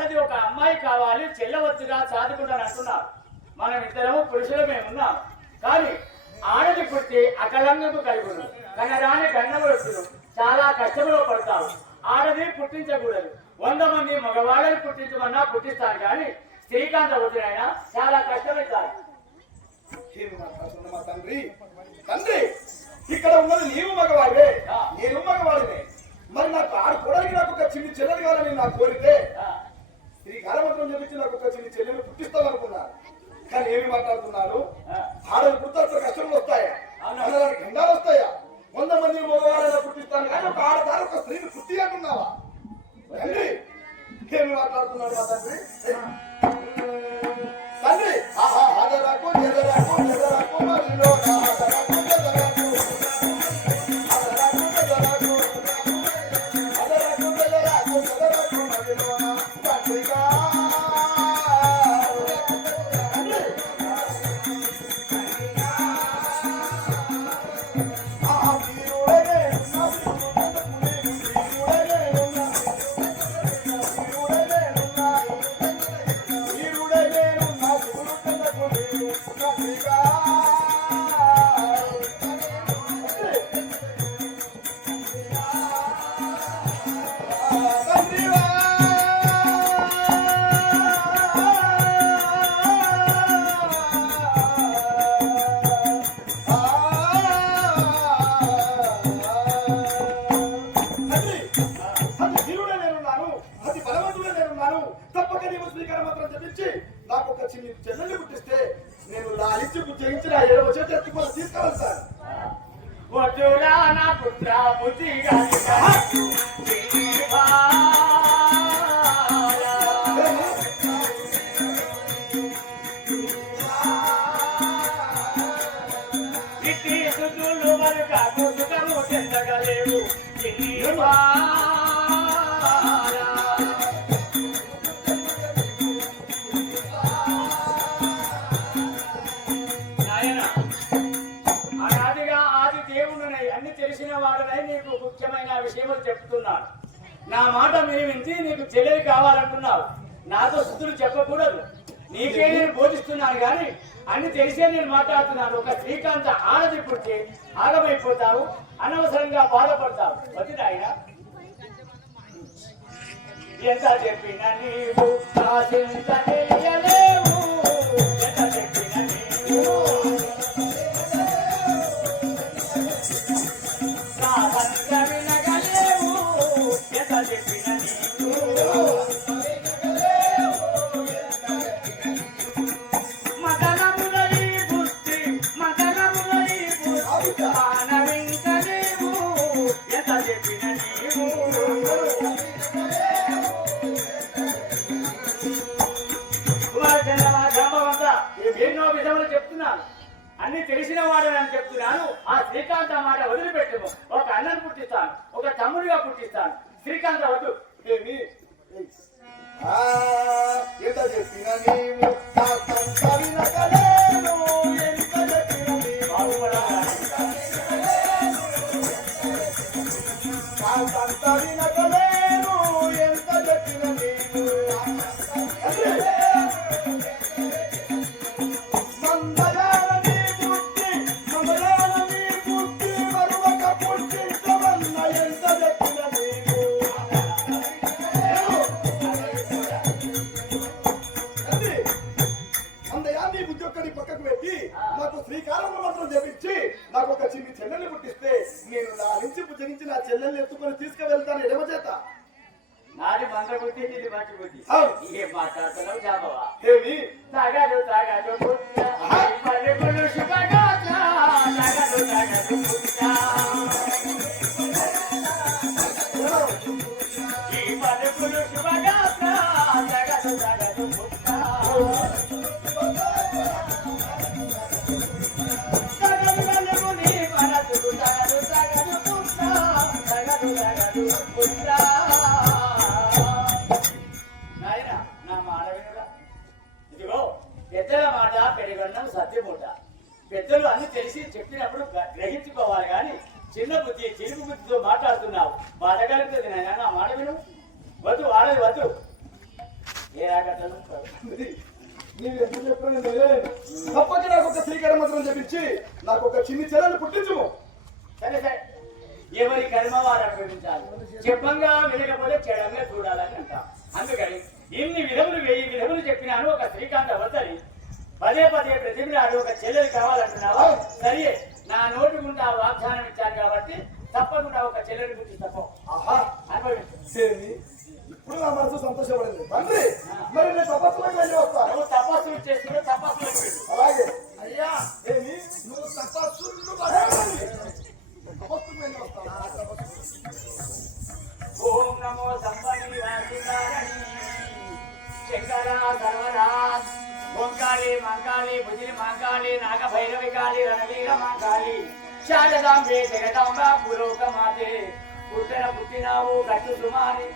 ఆడది ఒక అమ్మాయి కావాలి, చెల్లవచ్చుగా చదువుకుంటాను అంటున్నారు. మనం ఇద్దరము పురుషులమే ఉన్నాం. కానీ ఆడది పుట్టి అకలంగకు కలుగును, కనరాని గన్నవచ్చును, చాలా కష్టంలో పడతావు. ఆడది పుట్టించకూడదు. 100 మంది మగవాళ్ళని పుట్టించమన్నా పుట్టిస్తాను, కానీ శ్రీకాంత వదినైనా చాలా కష్టమవుతారు. తండ్రి తండ్రి, ఇక్కడ ఉన్నది నీవు మగవాడివే, నేను మగవాడినే. మరి నాకు ఆడు కొడలికి నాకు ఒక చిన్ని చెల్లెలు కావాలని నా కోరితే శ్రీకారమంత్రం చెప్పించి నాకు ఒక చిన్ని చెల్లెలు పుట్టిస్తాను అనుకున్నాను. కానీ ఏమి మాట్లాడుతున్నాను? ఆడలు పుట్టాల్సిన కష్టంలో వస్తాయా, గండాలు వస్తాయా? 100 మంది మగవాళ్ళని పుట్టిస్తాను, కానీ ఒక ఆడదారు ఒక స్త్రీని పుట్టి అంటున్నావా? తండ్రి ఏమి మాట్లాడుతున్నాడు మా తండ్రి? తండ్రి అదరకు ఎదరకు ఎదరకు మరిలో అదరకు ఎదరకు అదరకు ఎదరకు అదరకు ఎదరకు ఎదరకు మరిలో తండ్రిగా నాకు ఒక చిన్న చెల్లెల్ని పుట్టిస్తే నేను లాలించి పుట్టించిన 7వ చేతి ఎత్తుకొని తీసుకోవాలి సార్. వధురా నా పుత్ర బుద్ధిగా ఇట్టి సుతులు వరకు సుఖము చెందగలేవు. నీకు ముఖ్యమైన విషయములు చెప్తున్నాను. నా మాట వినించి నీకు చెల్లెలు కావాలంటున్నావు. నాతో సుతులు చెప్పకూడదు. నీకే నేను బోధిస్తున్నాను, కానీ అన్ని తెలిసే నేను మాట్లాడుతున్నాను. ఒక శ్రీకాంత ఆడది పుట్టి ఆగమైపోతావు, అనవసరంగా బాధపడతావు. వద్దు ఆయన ఎంత చెప్పినా నీవు తెలియలేవు, ఎంత చెప్పినా నీవు ఎన్నో విధములు చెప్తున్నాను. అన్ని తెలిసిన వాడు అని చెప్తున్నాను. ఆ శ్రీకాంత మాట వదిలిపెట్టము. ఒక అన్నను పుట్టిస్తాను, ఒక తమ్ముడిగా పుట్టిస్తాను. శ్రీకాంత వద్దు. ఏమి ఎంత చెప్పినా నీవు వినగలేను, ఎంత చెప్పినా వినగలేను, ఎంత చెప్పిన నీవు పక్కకు పెట్టి నాకు శ్రీకారంలో మాత్రం చేపించి నాకు ఒక చిన్ని చెల్లెల్ని పుట్టిస్తే నేను నా నుంచి పుట్టించి నా చెల్లెల్ని ఎత్తుకొని తీసుకువెళ్తాను ఎడమ చేత. నాది మంద బుద్ధి, ఇది మంచి బుద్ధి. ఏం మాట్లాడుతున్నావు జాబవా? ఏమి తాగాడు తాగాడు పల్లెపల్లి శుభగాథ, తాగాడు తాగాడు ఈ పల్లెపల్లి శుభగాథ, తాగాడు తాగాడు నాయన నా మాట వినరా? ఇదిగో పెద్దల మాట పెరిగొన్నం సత్యమూట. పెద్దలు అన్ని తెలిసి చెప్పినప్పుడు గ్రహించుకోవాలి, కానీ చిన్న బుద్ధి చిరుగు బుద్ధితో మాట్లాడుతున్నావు. బాధ కలుగుతుంది నాయన. నా మాట విను. వద్దు, ఆడది వద్దు. ఏ రాగట్లలో ఉంటారు? నీవు ఎంత చెప్పినా నేను వినలేను. తప్పక నాకు ఒక శ్రీకర మంత్రం చెప్పించి నాకు ఒక చిన్ని చెల్లెలు పుట్టించుము. సరే సరే, ఎవరి కర్మ వారు అనుభవించాలి. చెప్పంగా వినకపోతే చెడంగా చూడాలని అంటాం. అందుకని ఇన్ని విధములు 1000 విధములు చెప్పినాను. ఒక శ్రీకాంత్ అవతలి పదే పదే ప్రతిమలాడు ఒక చెల్లెలు కావాలంటున్నావా? సరే, నా నోటుకుంటా వాగ్దానం ఇచ్చాను కాబట్టి తప్పకుండా ఒక చెల్లెలు గురించి తప్ప ఆహా అనుభవించు. ఇప్పుడు నా మనసు సంతోషపడింది. తండ్రి మరి నేను తపస్సులకు వెళ్ళి వస్తా. నువ్వు తపస్సులు చేస్తున్నా తపస్సులు అలాగే అయ్యా ఏమి నువ్వు తపస్సులు తపస్సుకు వెళ్ళి వస్తా. ఓం నమో సంబని వాసికారణి శంకర సర్వరాజ్ ఓంకాళి మంకాళి భుజిని మంకాళి నాగభైరవి కాళి రణవీర మంకాళి శారదాంబే జగదాంబ పురోగమాతే పుట్టినావు గట్టు సుమారి